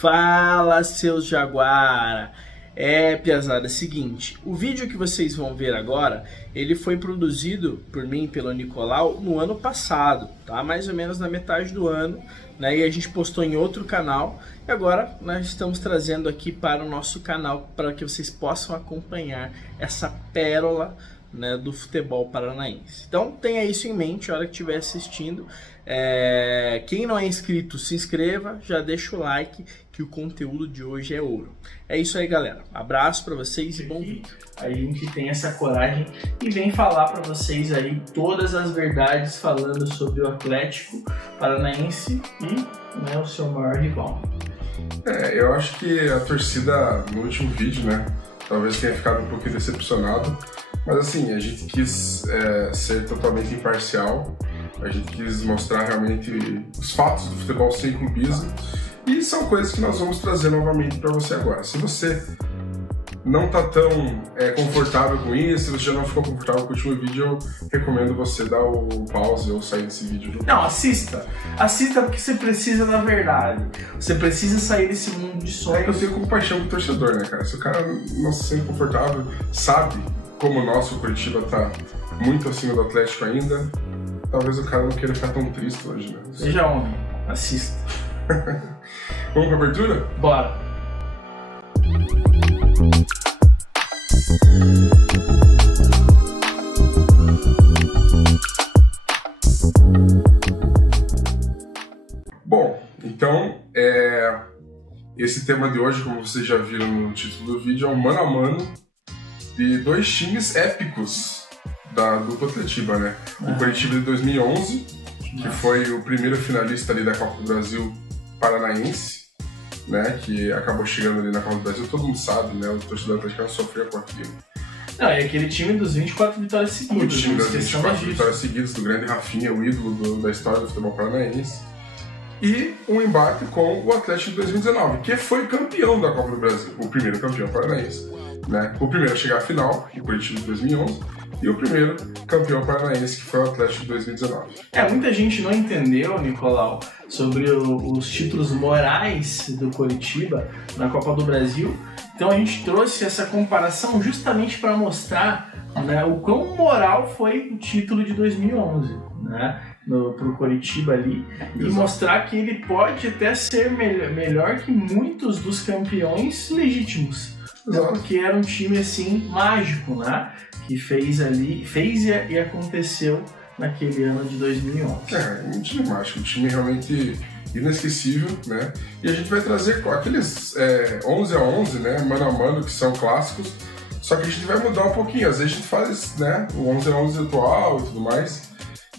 Fala, seus jaguara! Piazada, é o seguinte, o vídeo que vocês vão ver agora, ele foi produzido por mim e pelo Nicolau no ano passado, tá? Mais ou menos na metade do ano, né? E a gente postou em outro canal, e agora nós estamos trazendo aqui para o nosso canal, para que vocês possam acompanhar essa pérola, né, do futebol paranaense. Então tenha isso em mente a hora que estiver assistindo. Quem não é inscrito, se inscreva, já deixa o like, que o conteúdo de hoje é ouro. É isso aí, galera. Abraço para vocês e bom vídeo. A gente tem essa coragem e vem falar para vocês aí todas as verdades falando sobre o Atlético Paranaense e, né, o seu maior rival. Eu acho que a torcida no último vídeo, né, talvez tenha ficado um pouquinho decepcionado. Mas assim, a gente quis ser totalmente imparcial, a gente quis mostrar realmente os fatos do futebol sem clubismo, e são coisas que nós vamos trazer novamente para você agora. Se você não está tão confortável com isso, se você já não ficou confortável com o último vídeo, eu recomendo você dar o pause ou sair desse vídeo. Não, assista! Assista porque você precisa da verdade. Você precisa sair desse mundo de sonhos. Eu tenho compaixão com o torcedor, né, cara? Se o cara não se sente confortável, sabe como o nosso Curitiba tá muito acima do Atlético ainda, talvez o cara não queira ficar tão triste hoje, né? Seja homem, assista. Vamos pra abertura? Bora! Bom, então, esse tema de hoje, como vocês já viram no título do vídeo, é um mano a mano de dois times épicos da dupla Atletiba, né? O Curitiba de 2011, que foi o primeiro finalista ali da Copa do Brasil paranaense, né? Que acabou chegando ali na Copa do Brasil, todo mundo sabe, né? O torcedor atleticano sofreu com aquilo. Não, é aquele time dos 24 vitórias seguidas. O time das 24 vitórias seguidas, do grande Rafinha, o ídolo da história do futebol paranaense. E um embate com o Atlético de 2019, que foi campeão da Copa do Brasil, o primeiro campeão paranaense, né? O primeiro a chegar à final, o Curitiba de 2011, e o primeiro campeão paranaense, que foi o Atlético de 2019. Muita gente não entendeu, Nicolau, sobre os títulos morais do Curitiba na Copa do Brasil. Então a gente trouxe essa comparação justamente para mostrar, né, o quão moral foi o título de 2011, né? Pro Curitiba ali. Exato. E mostrar que ele pode até ser melhor que muitos dos campeões legítimos. Né? Porque era um time assim mágico, né? Que fez e aconteceu naquele ano de 2011. Um time mágico, um time realmente inesquecível, né? E a gente vai trazer aqueles 11 a 11, né? Mano a mano, que são clássicos, só que a gente vai mudar um pouquinho. Às vezes a gente faz, né, o 11 a 11 atual e tudo mais.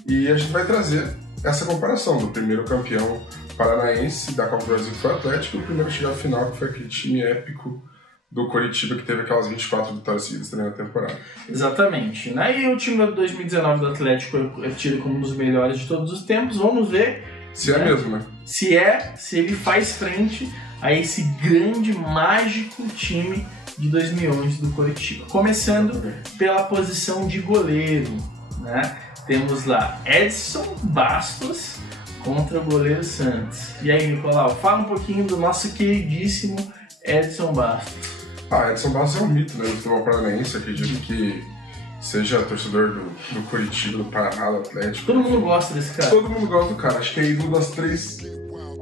E a gente vai trazer essa comparação do primeiro campeão paranaense da Copa do Brasil, que foi o Atlético, e o primeiro a chegar à final, que foi aquele time épico do Curitiba, que teve aquelas 24 vitórias seguidas também na temporada. Exatamente. E o time de 2019 do Atlético é tido como um dos melhores de todos os tempos. Vamos ver se é mesmo, né? Se ele faz frente a esse grande, mágico time de 2011 do Curitiba. Começando pela posição de goleiro, né? Temos lá Edson Bastos contra o goleiro Santos. E aí, Nicolau, fala um pouquinho do nosso queridíssimo Edson Bastos. Edson Bastos é um mito, né, do futebol paranaense. Acredito que seja torcedor do Curitiba, do Paraná, do Atlético. Todo mundo gosta desse cara. Todo mundo gosta do cara. Acho que é ídolo das três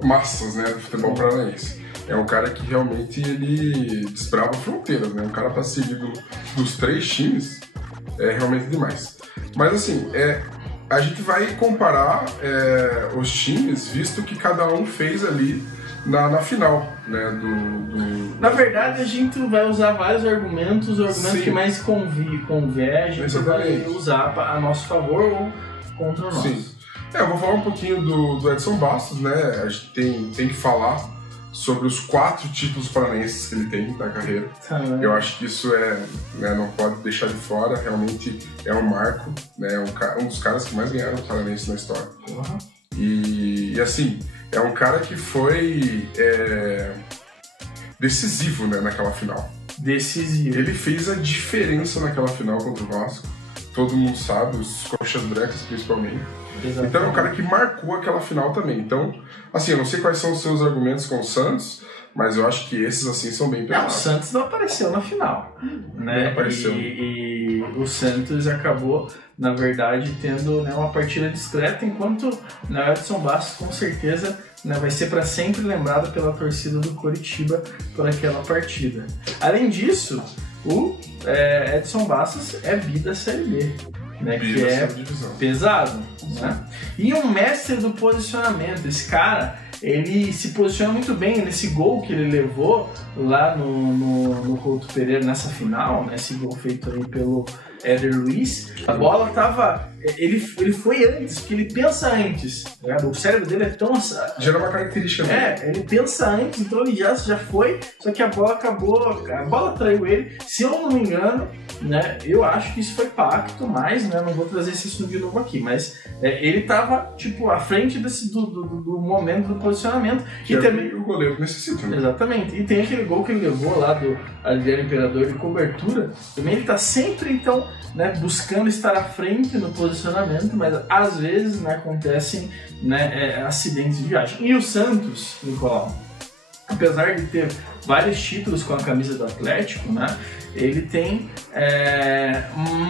massas, né, do futebol paranaense. É um cara que realmente ele desbrava fronteiras, né? Um cara pra ser ídolo dos três times é realmente demais. Mas assim, a gente vai comparar os times, visto que cada um fez ali na final, né, Na verdade, a gente vai usar vários argumentos, o argumento que mais convier, a gente vai usar a nosso favor ou contra nós. Sim. Eu vou falar um pouquinho do Edson Bastos, né? A gente tem que falar sobre os 4 títulos paranaenses que ele tem na carreira. Eu acho que isso né, não pode deixar de fora, realmente é um marco, né? Um dos caras que mais ganharam o Paranaense na história. E assim, é um cara que foi decisivo, né, naquela final. Decisivo. Ele fez a diferença naquela final contra o Vasco. Todo mundo sabe, os coxas brancas principalmente. Exatamente. Então é um cara que marcou aquela final também. Então, assim, eu não sei quais são os seus argumentos com o Santos, Mas eu acho que esses, assim, são bem pesados. O Santos não apareceu na final, né? Não apareceu. E o Santos acabou, na verdade, tendo, né, uma partida discreta, enquanto, né, o Edson Bastos, com certeza, né, vai ser para sempre lembrado pela torcida do Coritiba por aquela partida. Além disso, o Edson Bastos é bi da Série B, né, que é pesado, né? E um mestre do posicionamento. Esse cara, ele se posiciona muito bem nesse gol que ele levou lá no Couto Pereira nessa final, né? Esse gol feito aí pelo Éder Luiz. A bola tava... Ele foi antes, porque ele pensa antes, né? O cérebro dele é tão... Gera uma característica dele. Ele pensa antes, então ele já foi, só que a bola acabou... A bola traiu ele, se eu não me engano, né? Eu acho que isso foi pacto, mas, né, não vou trazer esse assunto de novo aqui, mas ele tava, tipo, à frente do momento do posicionamento. Que e também o goleiro necessita, né? Exatamente. E tem aquele gol que ele levou lá do Adriano Imperador de cobertura. Também ele tá sempre, então, né, buscando estar à frente no posicionamento, mas às vezes, né, acontecem, né, acidentes de viagem. E o Santos, Nicolau, apesar de ter vários títulos com a camisa do Atlético, né, ele tem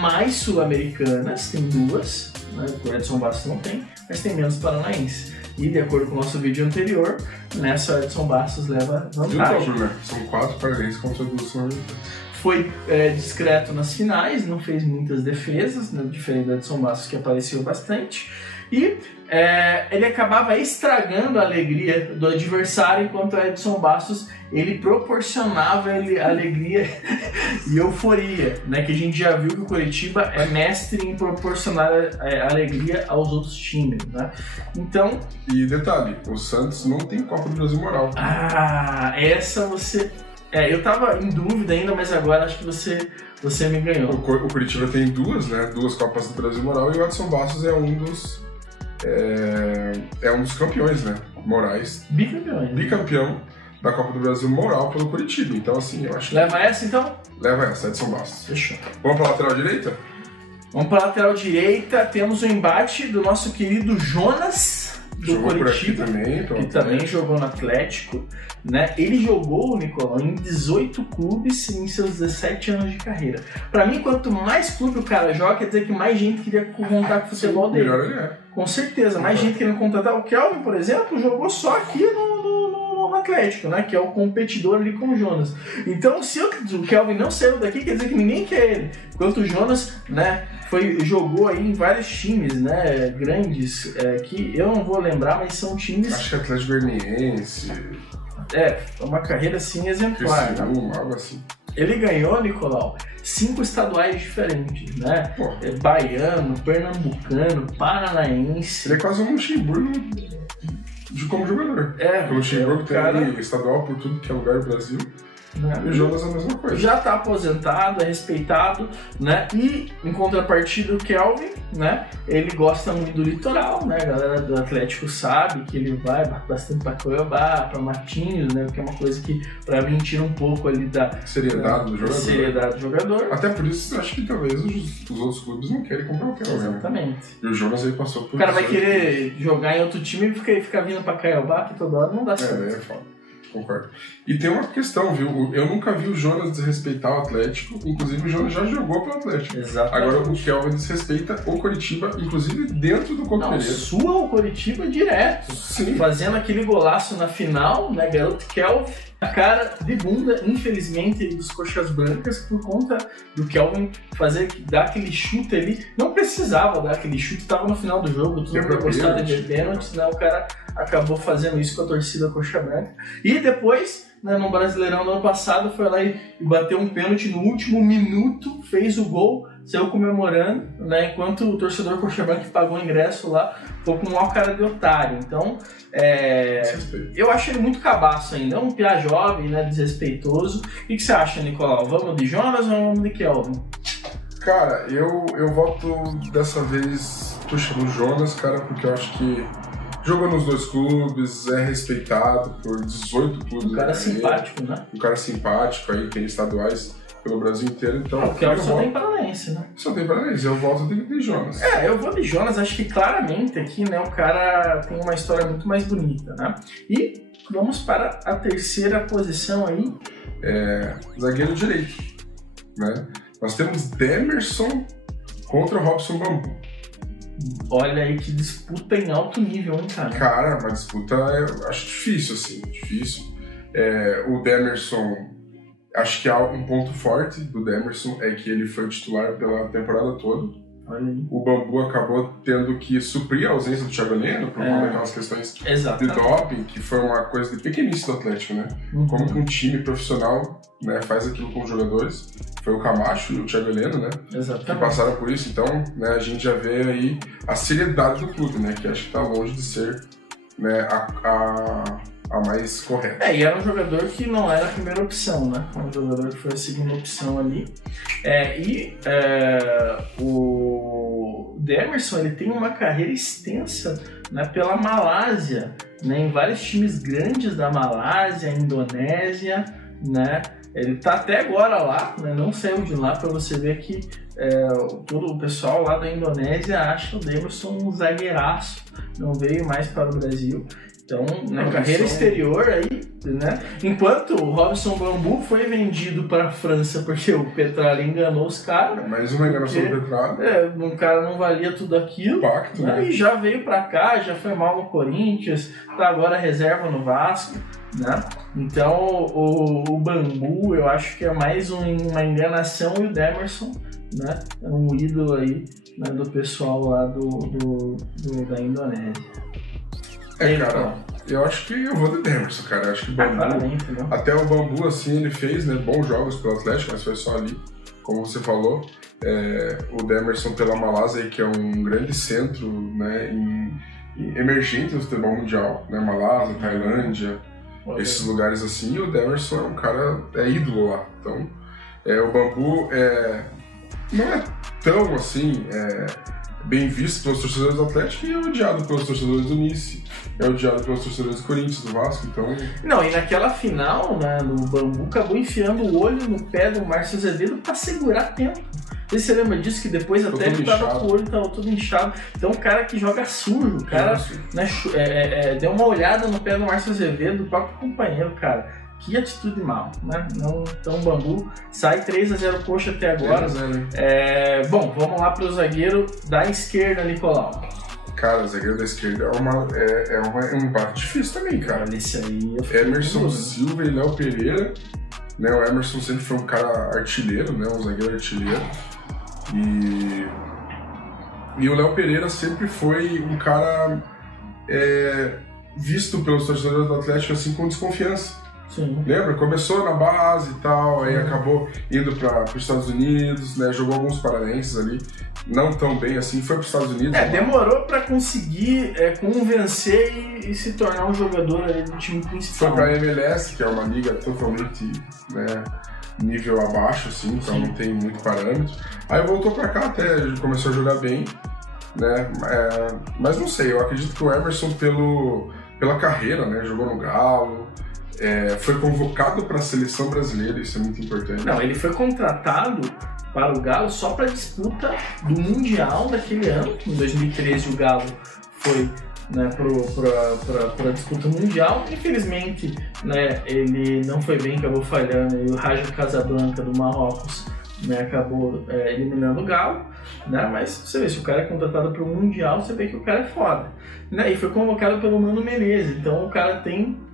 mais sul-americanas, tem 2, né, o Edson Bastos não tem, mas tem menos paranaense. E de acordo com o nosso vídeo anterior, nessa o Edson Bastos leva vantagem. Né? São 4 paranaenses contra 2 sul-americanos. Foi discreto nas finais, não fez muitas defesas, né, diferente do Edson Bastos, que apareceu bastante. E ele acabava estragando a alegria do adversário, enquanto o Edson Bastos ele proporcionava alegria e euforia, né? Que a gente já viu que o Coritiba é mestre em proporcionar alegria aos outros times, né? Então... E detalhe, o Santos não tem Copa do Brasil moral. Essa você... eu tava em dúvida ainda, mas agora acho que você me ganhou. O Coritiba tem 2, né? 2 Copas do Brasil moral, e o Edson Bastos é um dos... um dos campeões, né? Morais. Bicampeão da Copa do Brasil moral pelo Coritiba. Então, assim, eu acho que... Leva essa, então? Leva essa, Edson Bastos. Fechou. Vamos pra lateral direita? Vamos pra lateral direita. Temos o embate do nosso querido Jonas, do Coritiba, que também jogou no Atlético, né? Ele jogou, Nicolau, em 18 clubes em seus 17 anos de carreira. Pra mim, quanto mais clube o cara joga, quer dizer que mais gente queria contar com o futebol dele. Melhor ele é. Com certeza, mais gente querendo contratar. O Kelvin, por exemplo, jogou só aqui no Atlético, né? Que é o competidor ali com o Jonas. Então, se o Kelvin não saiu daqui, quer dizer que ninguém quer ele. Enquanto o Jonas, né, jogou aí em vários times, né, grandes, que eu não vou lembrar, mas são times... Acho que é Atlético Goianiense... uma carreira assim exemplar. Algo assim. Ele ganhou, Nicolau, 5 estaduais diferentes, né? Baiano, pernambucano, paranaense. Ele é quase um Luxemburgo como jogador. O Luxemburgo tem estadual por tudo que é lugar do Brasil. E o Jonas é a mesma coisa. Já está aposentado, é respeitado, né? E em contrapartida o Kelvin, né? Ele gosta muito do litoral, né? A galera do Atlético sabe que ele vai bastante para Cuiabá, para Matinhos, né? Que é uma coisa que para mim tira um pouco ali da seriedade do jogador. Até por isso eu acho que talvez os outros clubes não querem comprar o Kelvin. Exatamente. Né? E o Jonas aí passou por... O cara vai querer jogar em outro time e ficar vindo para Cuiabá que toda hora não dá certo. É foda. Concordo. E tem uma questão, viu? Eu nunca vi o Jonas desrespeitar o Atlético, inclusive o Jonas já jogou pelo Atlético. Exatamente. Agora o Kelvin desrespeita o Coritiba, inclusive dentro do Couto Pereira. Sua o Coritiba direto. Sim. Fazendo aquele golaço na final, né, garoto Kelvin. A cara de bunda, infelizmente, dos coxas brancas, por conta do Kelvin dar aquele chute ali. Não precisava dar aquele chute, estava no final do jogo, todo mundo gostava de pênaltis, né? O cara acabou fazendo isso com a torcida coxa branca. E depois, né, no Brasileirão do ano passado, foi lá e bateu um pênalti no último minuto, fez o gol, saiu comemorando, né? Enquanto o torcedor coxa branca que pagou o ingresso lá, ficou com o maior cara de otário. Então, eu acho ele muito cabaço ainda, é um piá jovem, né, desrespeitoso. O que você acha, Nicolau? Vamos de Jonas ou vamos de Kelvin? Cara, eu voto dessa vez no Jonas, cara, porque eu acho que jogou nos 2 clubes, é respeitado por 18 clubes. Um cara simpático, né? Um cara simpático aí, tem estaduais pelo Brasil inteiro, então... O Kelvin só tem paranaense, né? Só tem paranaense, eu volto de Jonas. Eu vou de Jonas, acho que claramente aqui, né, o cara tem uma história muito mais bonita, né? E vamos para a terceira posição aí. Zagueiro direito, né? Nós temos Demerson contra o Robson Bambu. Olha aí que disputa em alto nível, hein, cara? Cara, uma disputa eu acho difícil, assim, difícil. O Demerson, acho que há um ponto forte do Demerson é que ele foi titular pela temporada toda. Olha aí. O Bambu acabou tendo que suprir a ausência do Thiago Heleno por conta daquelas questões de doping, que foi uma coisa de pequenice do Atlético, né? Como que um time profissional, né, faz aquilo com os jogadores. Foi o Camacho e o Thiago Heleno, né? Que passaram por isso. Então, né, a gente já vê aí a seriedade do clube, né? Que acho que está longe de ser, né, a mais correta. E era um jogador que não era a primeira opção, né? Um jogador que foi a segunda opção ali. O Demerson, ele tem uma carreira extensa, né, pela Malásia, né, em vários times grandes da Malásia, Indonésia, né? Ele tá até agora lá, né? Não saiu de lá, para você ver que todo o pessoal lá da Indonésia acha o Demerson um zagueiraço, não veio mais para o Brasil. Então, na carreira exterior aí, né? Enquanto o Robson Bambu foi vendido para a França porque o Petralha enganou os caras. Mais uma enganação do Petralha. Um cara não valia tudo aquilo. Pacto, né? E já veio para cá, já foi mal no Corinthians, tá agora reserva no Vasco, né? Então, o Bambu, eu acho que é mais uma enganação, e o Demerson, né? É um ídolo aí, né, do pessoal lá da Indonésia. Cara, eu acho que eu vou de Demerson, cara. Eu acho que o Bambu, até o Bambu, assim, ele fez, né, bons jogos pelo Atlético, mas foi só ali, como você falou. O Demerson pela Malásia, que é um grande centro, né, emergente no futebol mundial, né, Malásia, Tailândia, esses lugares assim. E o Demerson é um cara, ídolo lá. Então, o Bambu não é tão, assim, bem visto pelos torcedores do Atlético e é odiado pelos torcedores do Nice, é odiado pelos torcedores do Corinthians, do Vasco, então... Não, e naquela final, né, o Bambu acabou enfiando o olho no pé do Márcio Azevedo para segurar tempo. Você lembra disso? Que depois até ele tava com o olho, tava todo inchado. Então, um cara que joga sujo, o cara, né, deu uma olhada no pé do Márcio Azevedo, do próprio companheiro, cara. Que atitude mal, né? Então o Bambu sai 3-0 Coxa até agora. Bom, vamos lá para o zagueiro da esquerda, Nicolau. Cara, o zagueiro da esquerda é um embate difícil também, cara. Esse aí Emerson Silva e Léo Pereira. Né? O Emerson sempre foi um cara artilheiro, né? Um zagueiro artilheiro. E o Léo Pereira sempre foi um cara visto pelos torcedores do Atlético assim com desconfiança. Sim. Lembra? Começou na base e tal, aí acabou indo para os Estados Unidos, né? Jogou alguns paranaenses ali, não tão bem assim, foi para os Estados Unidos. Demorou para conseguir convencer e se tornar um jogador ali do time principal. Foi para a MLS, que é uma liga totalmente, né, nível abaixo, assim, então não tem muito parâmetro. Aí voltou para cá até, começou a jogar bem, né? Mas não sei, eu acredito que o Emerson pela carreira, né? Jogou no Galo. Foi convocado para a seleção brasileira, isso é muito importante. Não, ele foi contratado para o Galo só para a disputa do Mundial daquele ano. Em 2013 o Galo foi, né, para a disputa mundial. Infelizmente, né, ele não foi bem, acabou falhando. E o Raja Casablanca do Marrocos, né, acabou eliminando o Galo. Né? Mas você vê, se o cara é contratado para o Mundial, você vê que o cara é foda. Né? E foi convocado pelo Mano Menezes, então o cara tem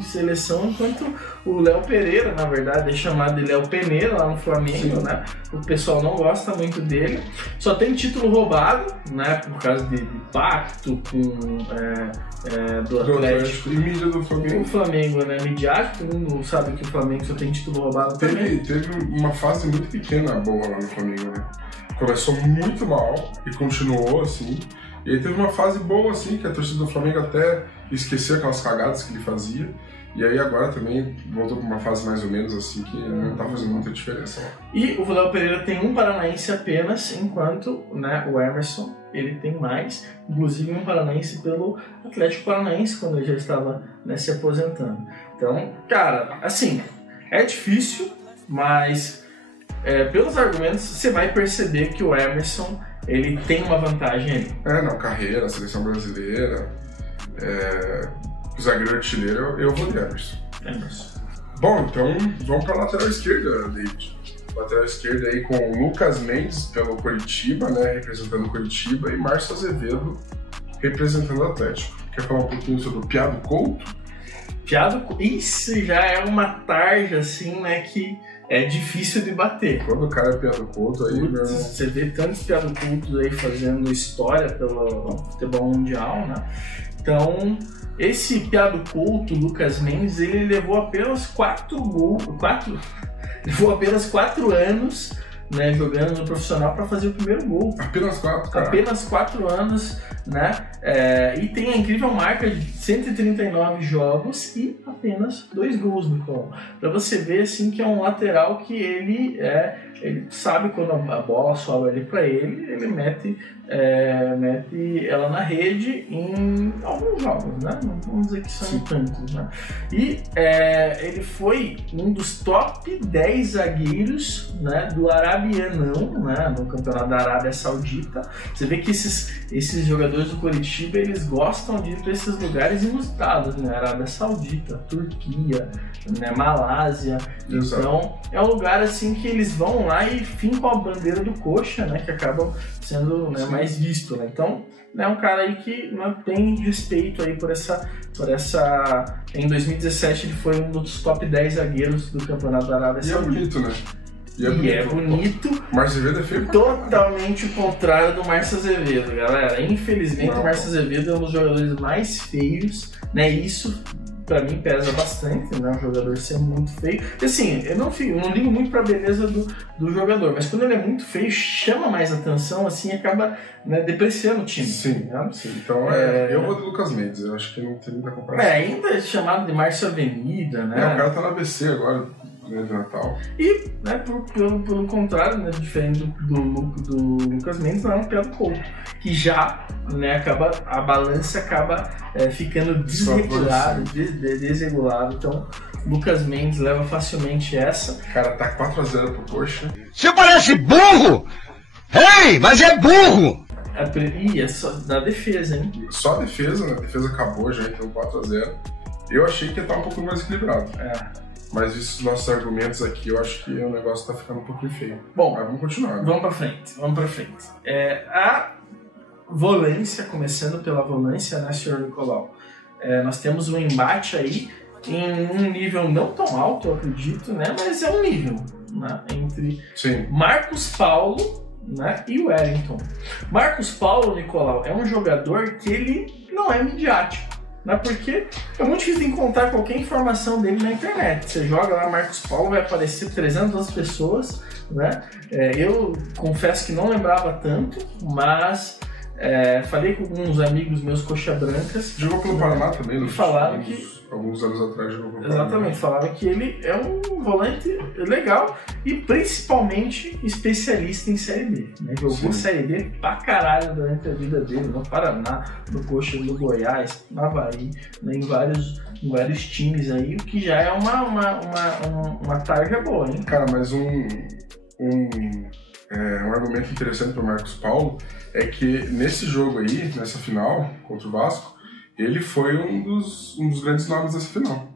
seleção, enquanto o Léo Pereira, na verdade, é chamado de Léo Peneira lá no Flamengo, né? O pessoal não gosta muito dele. Só tem título roubado, né? Por causa de pacto com do Atlético. E mídia do Flamengo. O Flamengo, né? Midiático, todo mundo sabe que o Flamengo só tem título roubado também. Teve uma fase muito pequena boa lá no Flamengo, né? Começou muito mal e continuou assim. E aí teve uma fase boa, assim, que a torcida do Flamengo até esqueceu aquelas cagadas que ele fazia. E aí agora também voltou para uma fase mais ou menos assim, que não tá fazendo muita diferença. E o Léo Pereira tem um paranaense apenas, enquanto, né, o Emerson, ele tem mais. Inclusive um paranaense pelo Atlético Paranaense, quando ele já estava, né, se aposentando. Então, cara, assim, é difícil, mas pelos argumentos você vai perceber que o Emerson, ele tem uma vantagem ali. Na carreira, a seleção brasileira, zagueiro artilheiro, eu vou de Emerson. Bom, então vamos para a lateral esquerda, David. Lateral esquerda aí com Lucas Mendes pelo Coritiba, né, representando o Coritiba, e Márcio Azevedo representando o Atlético. Quer falar um pouquinho sobre o Piado Couto? Isso já é uma tarja, assim, né, que é difícil de bater. Quando o cara é Piado Couto, aí, meu irmão... Você vê tantos Piado Coutos aí fazendo história pelo futebol mundial, né? Então, esse Piado Couto, Lucas Mendes, ele levou apenas 4 anos, né, jogando no profissional para fazer o primeiro gol. Apenas 4, cara. Apenas 4 anos, né? E tem a incrível marca de 139 jogos e apenas 2 gols, Nicolau. Para você ver, assim, que é um lateral que ele sabe quando a bola sobe ali para ele mete ela na rede em alguns jogos, né? Não vamos dizer que são tantos, né? E ele foi um dos top 10 zagueiros, né, do Arabianão, né, no campeonato da Arábia Saudita. Você vê que esses jogadores do Coritiba, eles gostam de ir para esses lugares inusitados, né? Arábia Saudita, Turquia, né, Malásia. Exato. Então é um lugar assim que eles vão lá e fincam a bandeira do coxa, né, que acabam sendo, né, mais visto, né? Então é um cara aí que, né, tem respeito aí por essa. Em 2017 ele foi um dos top 10 zagueiros do campeonato da Arábia Saudita. E é bonito, né? E é bonito. Márcio Azevedo é feio. Totalmente o contrário do Márcio Azevedo, galera. Infelizmente o Márcio Azevedo é um dos jogadores mais feios, né? Isso pra mim pesa bastante, né? Um jogador ser muito feio. E, assim, eu não ligo muito pra beleza do jogador, mas quando ele é muito feio, chama mais atenção, assim, acaba, né, depreciando o time. Sim, né? Sim. Então eu vou do Lucas Mendes, eu acho que não tem muita comparação. Ainda é chamado de Márcio Avenida, né? O cara tá na ABC agora, né, de Natal. E, né, pelo contrário, né, diferente do Lucas Mendes, não é um Piado Couto, que já, né, a balança acaba ficando desregulado. Então, Lucas Mendes leva facilmente essa. Cara, tá 4-0 pro Coxa. Você parece burro! Ei, mas é burro! É só da defesa, hein? Só a defesa, né? A defesa acabou já, então 4-0. Eu achei que ia estar um pouco mais equilibrado. Mas vistos os nossos argumentos aqui, eu acho que o negócio tá ficando um pouquinho feio. Bom, mas vamos continuar. Né? Vamos pra frente. A volância, começando pela volância, né, senhor Nicolau? Nós temos um embate aí em um nível não tão alto, eu acredito, né? Mas é um nível, né, entre Marcos Paulo, né, e o Wellington. Marcos Paulo, Nicolau, é um jogador que ele não é midiático, né, porque é muito difícil encontrar qualquer informação dele na internet. Você joga lá Marcos Paulo, vai aparecer 300 pessoas, né? Eu confesso que não lembrava tanto, mas falei com alguns amigos meus coxa brancas. Jogou pelo Paraná também, e falaram que alguns anos atrás jogou pelo Paraná. Exatamente, falaram que ele é um volante legal e principalmente especialista em Série B, né? Jogou Série B pra caralho durante a vida dele, no Paraná, no Coxa, no Goiás, no Avaí, né? em vários times aí, o que já é uma tarja boa, hein? Cara, mas um argumento interessante para Marcos Paulo é que nesse jogo aí, nessa final contra o Vasco, ele foi um dos grandes nomes dessa final.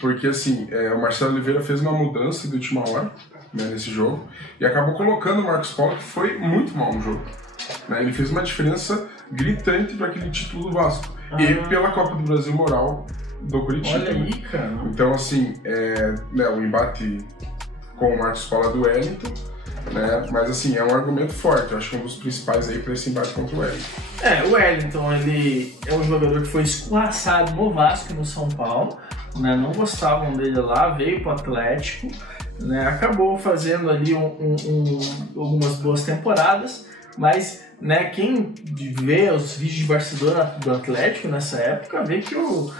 Porque assim, o Marcelo Oliveira fez uma mudança de última hora, né, nesse jogo e acabou colocando o Marcos Paulo, que foi muito mal no jogo. Né? Ele fez uma diferença gritante para aquele título do Vasco e pela Copa do Brasil moral do Coritiba. Olha aí, cara. Então assim, o embate com o Marcos Paulo é do Wellington, né? Mas assim, é um argumento forte, eu acho que é um dos principais aí para esse embate contra o Wellington. O Wellington, ele é um jogador que foi escorraçado no Vasco e no São Paulo, né? Não gostavam dele lá, veio pro Atlético, né? Acabou fazendo ali algumas boas temporadas, mas, né, quem vê os vídeos de bastidor do Atlético nessa época vê que o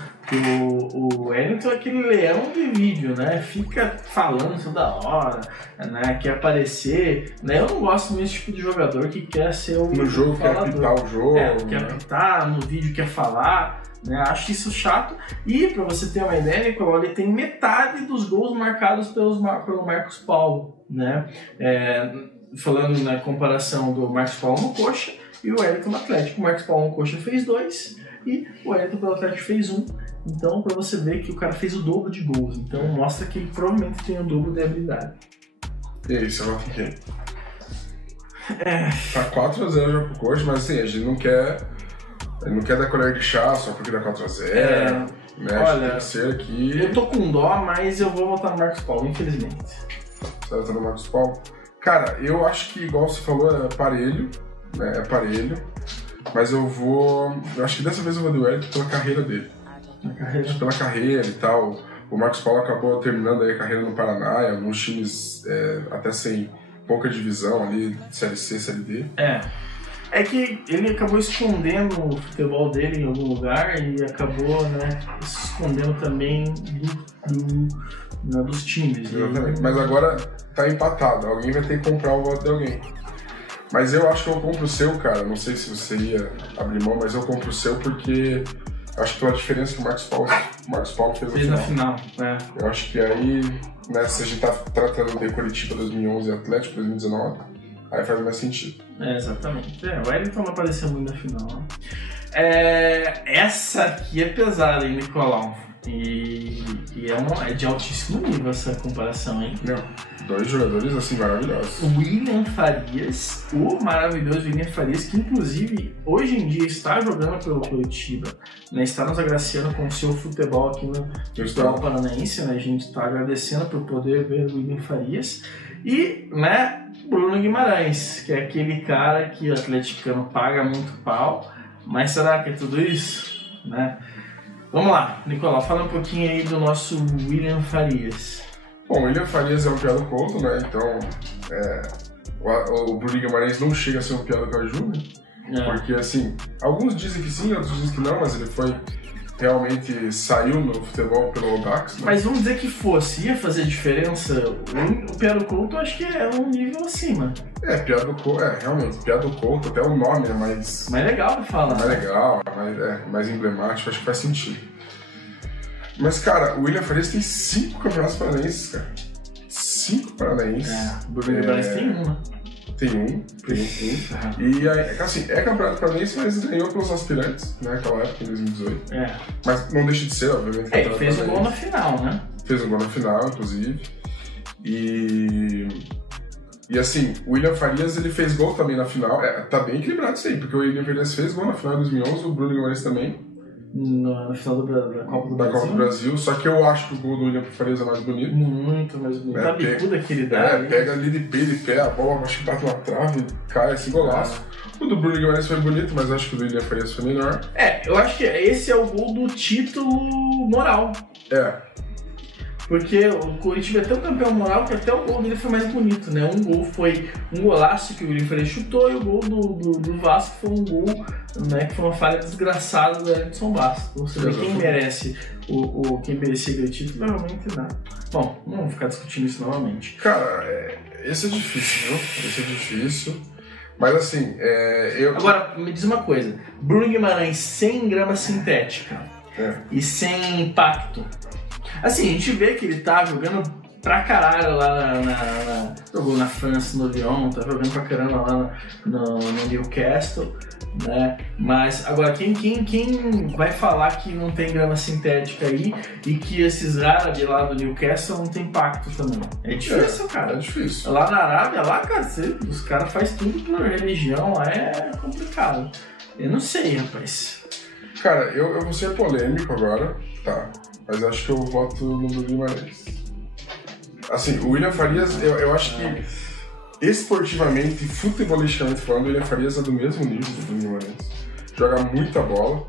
Wellington é aquele leão de vídeo, né? Fica falando toda hora, né? Quer aparecer, né? Eu não gosto desse tipo de jogador que quer ser o no jogo, falador. Quer apitar o jogo, quer apitar, no vídeo quer falar, né? Acho isso chato. E pra você ter uma ideia, Nicolau, ele tem metade dos gols marcados pelo Marcos Paulo, né? Falando na comparação do Marcos Paulo no Coxa e o Wellington no Atlético. O Marcos Paulo no Coxa fez 2 e o Wellington pelo Atlético fez 1. Então, para você ver que o cara fez o dobro de gols. Então, mostra que ele provavelmente tem o dobro de habilidade. E aí, você vota em quem? Tá 4x0 já pro Coxa, mas assim, a gente não quer dar colher de chá só porque dá 4x0. Né? Olha, aqui... eu tô com dó, mas eu vou votar no Marcos Paulo, infelizmente. Você vai votar no Marcos Paulo? Cara, eu acho que, igual você falou, é parelho, né? É parelho. Mas eu acho que dessa vez eu vou do Wellington pela carreira dele. Pela carreira e tal. O Marcos Paulo acabou terminando aí a carreira no Paraná, em alguns times até sem pouca divisão ali, Série C, Série D. É que ele acabou escondendo o futebol dele em algum lugar e acabou, né, se escondendo também dos times. Exatamente. Mas agora tá empatado, alguém vai ter que comprar o voto de alguém. Mas eu acho que eu compro o seu, cara. Não sei se você ia abrir mão, mas eu compro o seu porque acho que pela diferença que o Marcos Paulo fez na final. Eu acho que aí, né, se a gente tá tratando de Curitiba 2011 e Atlético 2019, aí faz mais sentido. Exatamente. O Wellington não apareceu muito na final. Essa aqui é pesada, hein, Nicolau? E é de altíssimo nível essa comparação, hein? Não, 2 jogadores assim maravilhosos. William Farias, o maravilhoso William Farias, que inclusive hoje em dia está jogando pelo Curitiba, né? Está nos agraciando com o seu futebol aqui no Futebol Paranaense, né? A gente está agradecendo por poder ver o William Farias. E, né, Bruno Guimarães, que é aquele cara que o atleticano paga muito pau, mas será que é tudo isso? Né? Vamos lá, Nicolau, fala um pouquinho aí do nosso William Farias. Bom, o William Farias é um piada couto, né? Então, o Bruno Guimarães não chega a ser um piada caju, né? Porque, assim, alguns dizem que sim, outros dizem que não, mas ele realmente saiu no futebol pelo Audax. Né? Mas vamos dizer que ia fazer diferença. O piada couto eu acho que é um nível acima. Realmente, piada couto, até o nome é mais legal pra falar. Mais legal, mais emblemático, acho que faz sentido. Mas, cara, o William Farias tem 5 campeonatos paranaenses, cara. 5 paranaenses. O Bruno Guimarães tem 1, né? Tem um. E assim, campeonato paranaense, mas ganhou pelos aspirantes, né, naquela época, em 2018. Mas não deixa de ser, obviamente. Ele fez um gol na final, né? Fez um gol na final, inclusive. E assim, o William Farias, ele fez gol também na final. Tá bem equilibrado isso aí, porque o William Farias fez gol na final de 2011, o Bruno Guimarães também. Na final da Copa do Brasil. Só que eu acho que o gol do William Farias é mais bonito. Muito mais bonito. A bicuda que ele dá. Pega ali de pé, a bola acho que bate na trave, cai assim, golaço. O do Bruno Guimarães foi bonito, mas acho que o do William Farias foi melhor. Eu acho que esse é o gol do título moral. Porque o Curitiba é tão campeão moral que até o gol dele foi mais bonito, né? Um gol foi um golaço que o William Farias chutou e o gol do Vasco foi um gol, né, que foi uma falha desgraçada do Edson Bastos. Então você vê quem merece quem merecia aquele título, provavelmente não. Bom, não vamos ficar discutindo isso novamente. Cara, esse é difícil, viu? Esse é difícil. Mas assim, Agora, me diz uma coisa. Bruno Guimarães sem grama sintética e sem impacto. Assim, a gente vê que ele tá jogando pra caralho lá jogou na França, no Lyon, tá jogando pra caramba lá no Newcastle, né? Mas agora, quem vai falar que não tem grama sintética aí e que esses árabes lá do Newcastle não tem impacto também? É difícil, cara. É difícil. Lá na Arábia, cara, os caras fazem tudo pela religião, lá é complicado. Eu não sei, rapaz. Cara, eu vou ser polêmico agora, tá? Mas acho que eu voto no Bruno Guimarães. Assim, o William Farias, eu acho que esportivamente, futebolisticamente falando, o William Farias é do mesmo nível do Bruno Guimarães. Joga muita bola,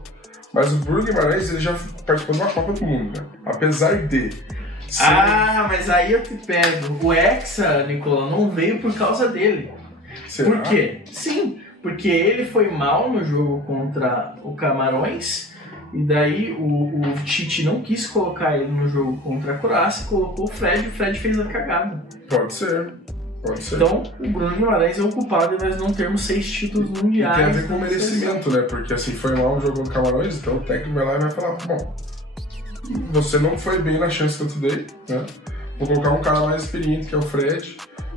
mas o Bruno Guimarães ele já participou de uma Copa do Mundo, né? Apesar de... mas aí eu te pego. O Hexa, Nicolau, não veio por causa dele. Será? Por quê? Sim, porque ele foi mal no jogo contra o Camarões. E daí o Tite não quis colocar ele no jogo contra a Croácia, colocou o Fred fez a cagada. Pode ser. Então, o Bruno Guimarães é o culpado de nós não termos 6 títulos mundiais. E tem a ver com merecimento, né? Porque assim, foi mal o jogo contra o Camarões, então o técnico vai lá e vai falar, bom, você não foi bem na chance que eu te dei, né? Vou colocar um cara mais experiente, que é o Fred,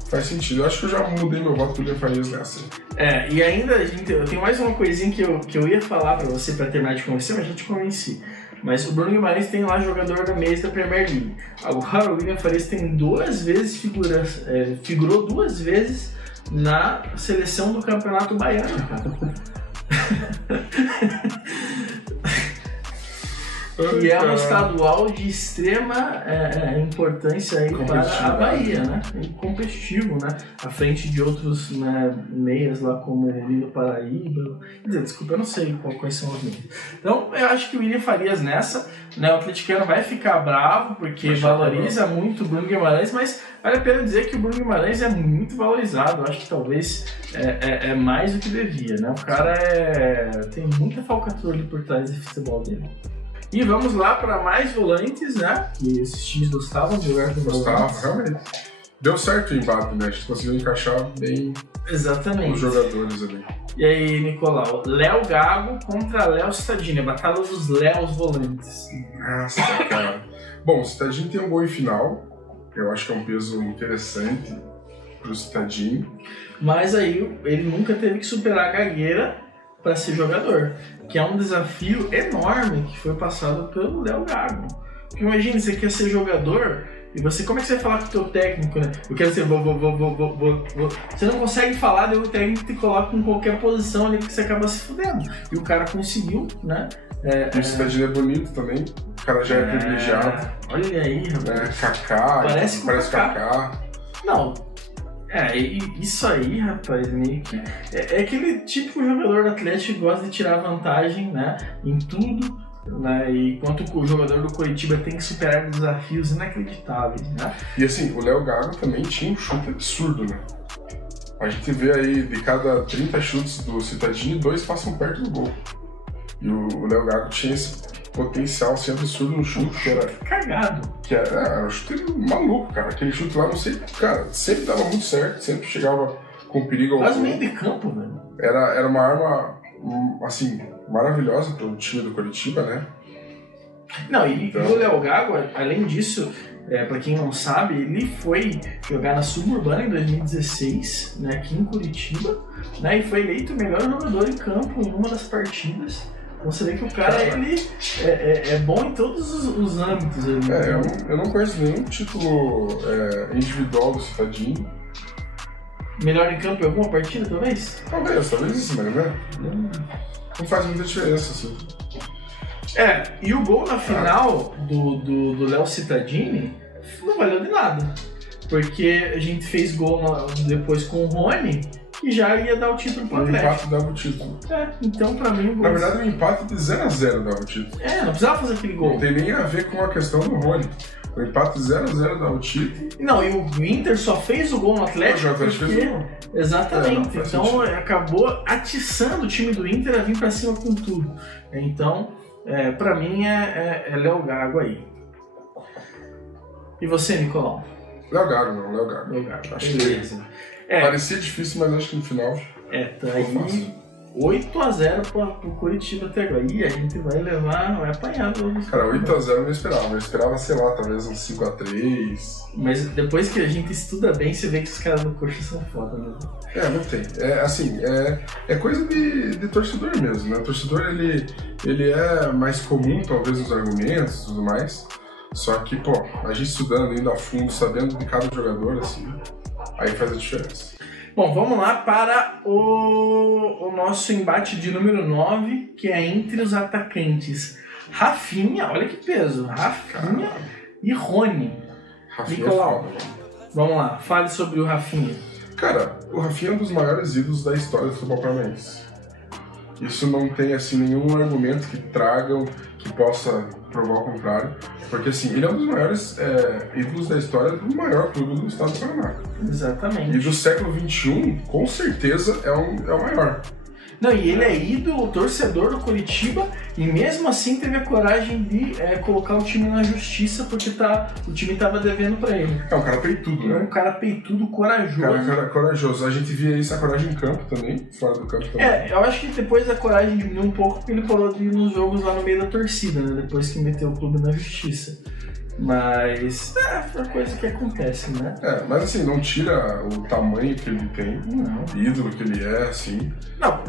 Faz sentido. Eu acho que eu já mudei meu voto pro William Farias nessa. E ainda, eu tenho mais uma coisinha que eu ia falar pra você pra terminar de convencer, mas já te convenci. Mas o Bruno Guimarães tem lá jogador da mês da Premier League. Agora o William Farias tem 2 vezes figurou 2 vezes na seleção do Campeonato Baiano, cara. Que é um estadual de extrema importância aí para a Bahia, né? E competitivo, né? À frente de outros, né, meias lá como o Nino Paraíba. Quer dizer, desculpa, eu não sei quais são os meios. Então, eu acho que o William Farias nessa, né? O atleticano vai ficar bravo porque valoriza muito o Bruno Guimarães, mas vale a pena dizer que o Bruno Guimarães é muito valorizado. Eu acho que talvez é mais do que devia, né? O cara tem muita falcatrua ali por trás do futebol dele. E vamos lá para mais volantes, né? Que esses times gostavam de jogar com volantes. Realmente. Deu certo o embate, né? A gente conseguiu encaixar bem os jogadores ali. E aí, Nicolau? Léo Gago contra Léo Cittadini. A batalha dos Léos volantes. Nossa, cara. Bom, o Cittadini tem um gol em final. Eu acho que é um peso interessante pro Cittadini. Mas aí ele nunca teve que superar a gagueira para ser jogador, que é um desafio enorme que foi passado pelo Léo Gago. Porque imagina, você quer ser jogador e como é que você vai falar com o teu técnico, né? Eu quero ser Você não consegue falar, daí o técnico te coloca em qualquer posição ali que você acaba se fudendo. E o cara conseguiu, né? E o Cittadini é bonito também, o cara já é privilegiado. Olha aí, rapaz. Kaká, parece Kaká. Não. Isso aí, rapaz, meio que... É aquele típico jogador do Atlético que gosta de tirar vantagem, né, em tudo, né, e enquanto o jogador do Coritiba tem que superar desafios inacreditáveis, né. E assim, o Léo Gago também tinha um chute absurdo, né. A gente vê aí, de cada 30 chutes do Cittadini, 2 passam perto do gol. E o Léo Gago tinha esse potencial assim, absurdo no chute, que era cagado. Que era um chute maluco, cara. Aquele chute lá, não sei, cara, sempre dava muito certo, sempre chegava com perigo ao gol. Quase meio de campo, velho. Era uma arma, assim, maravilhosa pro time do Coritiba, né? Não, e o Léo Gago, além disso, pra quem não sabe, ele foi jogar na Suburbana em 2016, né, aqui em Curitiba, né, e foi eleito o melhor jogador em campo em uma das partidas. Você vê que o cara ele é bom em todos os âmbitos. Eu não conheço nenhum título individual do Cittadini. Melhor em campo em alguma partida, talvez? Talvez isso mesmo, né? Não faz muita diferença, assim. E o gol na final do Léo Cittadini não valeu de nada. Porque a gente fez gol depois com o Rony e já ia dar o título pro Atlético. O empate dava o título. Então pra mim o gol... Na verdade, o empate de 0-0 dava o título. Não precisava fazer aquele gol. Não tem nem a ver com a questão do Rony. O empate 0-0 dava o título. Não, e o Inter só fez o gol no Atlético porque... Exatamente. Então acabou atiçando o time do Inter a vir pra cima com tudo. Então, pra mim é Léo Gago aí. E você, Nicolau? Léo Gago. Acho beleza. Parecia difícil, mas acho que no final... tá aí 8-0 pro Coritiba até agora. E a gente vai apanhar. Cara, 8-0 eu não esperava. Eu esperava, sei lá, talvez uns 5-3. Mas depois que a gente estuda bem, você vê que os caras do Coxa são foda mesmo. Não tem. É coisa de torcedor mesmo, né? O torcedor, ele é mais comum, talvez, nos argumentos e tudo mais. Só que, a gente estudando, indo a fundo, sabendo de cada jogador, assim, aí faz a diferença. Bom, vamos lá para o nosso embate de número 9, que é entre os atacantes Rafinha, olha que peso, Rafinha e Rony. Nicolau, vamos lá, fale sobre o Rafinha. Cara, o Rafinha é um dos maiores ídolos da história do futebol paranaense. Isso não tem assim nenhum argumento que tragam, que possa provar o contrário, porque assim, ele é um dos maiores ídolos da história do maior clube do estado do Paraná. Exatamente. E do século XXI, com certeza é o maior. Não, e ele é ídolo, torcedor do Coritiba, e mesmo assim teve a coragem de colocar o time na justiça, porque o time tava devendo pra ele. É um cara peitudo, né? É um cara peitudo, corajoso. Cara corajoso. A gente via isso, a coragem em campo também, fora do campo também. Eu acho que depois a coragem diminuiu um pouco, porque ele parou de ir nos jogos lá no meio da torcida, né? Depois que meteu o clube na justiça. Mas é uma coisa que acontece, né? Mas assim, não tira o tamanho que ele tem, o ídolo que ele é, assim. Não,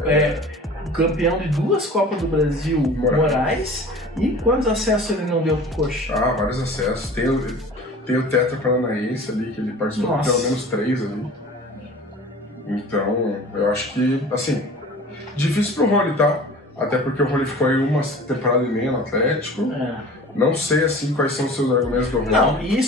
campeão de 2 Copas do Brasil, Moraes, e quantos acessos ele não deu pro Coxa? Vários acessos. Tem o Tetra Paranaense ali, que ele participou de pelo menos 3 ali. Então, eu acho que, assim, difícil pro Rony, tá? Até porque o Rony ficou aí uma temporada e meia no Atlético. Não sei, assim, quais são os seus argumentos do Rony. Não, e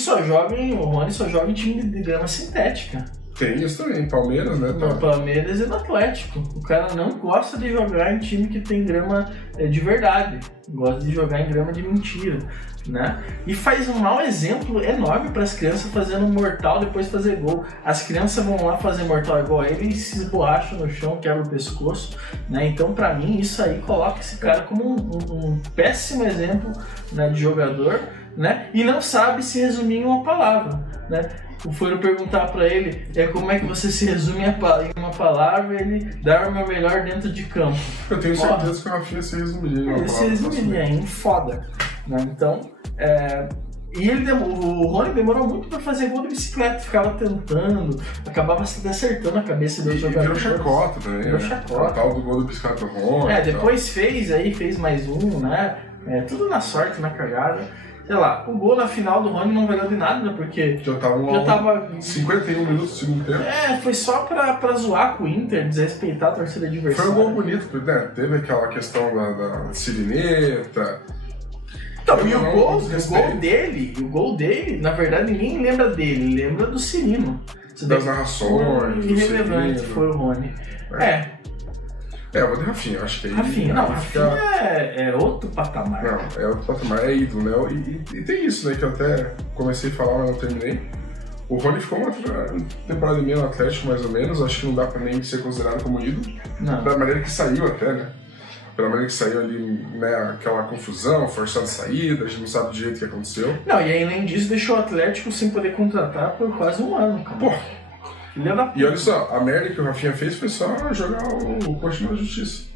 o Rony só joga em time de grama sintética. Tem isso também, Palmeiras, né? No Palmeiras e no Atlético. O cara não gosta de jogar em time que tem grama de verdade. Gosta de jogar em grama de mentira, né? E faz um mau exemplo enorme para as crianças fazendo mortal depois de fazer gol. As crianças vão lá fazer mortal igual ele e se esborracham no chão, quebra o pescoço, né? Então, para mim, isso aí coloca esse cara como um péssimo exemplo, né, de jogador, né? E não sabe se resumir em uma palavra, né? Foram perguntar pra ele como é que você se resume em uma palavra, e ele dar o meu melhor dentro de campo. Eu tenho certeza que o Rafinha se resumiria em uma palavra. Ele se resumiria em foda, né? Então, e o Rony demorou muito pra fazer gol de bicicleta, ficava tentando, acabava se acertando a cabeça do jogador. Virou chacota também, virou chacota. O tal do gol do bicicleta do Rony. Depois fez mais um, né? Tudo na sorte, na cagada. Sei lá, o gol na final do Rony não valeu de nada, né? Porque já tava 51 minutos do segundo tempo. Foi só pra zoar com o Inter, desrespeitar a torcida adversária. Foi um gol bonito, né? Teve aquela questão da sireneta. Então, e o gol dele, na verdade, ninguém lembra dele, lembra do Cirino. Das narrações. Irrelevante foi o Rony. Eu vou de Rafinha, acho que é Rafinha é outro patamar. Não, é outro patamar, é ídolo, né? E tem isso, né? Que eu até comecei a falar, mas não terminei. O Rony ficou uma temporada e meia no Atlético, mais ou menos. Acho que não dá pra nem ser considerado como ídolo. Não. Pela maneira que saiu até, né? Pela maneira que saiu ali, né? Aquela confusão, forçada saída, a gente não sabe do jeito que aconteceu. Não, e além disso, deixou o Atlético sem poder contratar por quase um ano, cara. Pô! E olha só, a merda que o Rafinha fez foi só jogar o Coxa na justiça.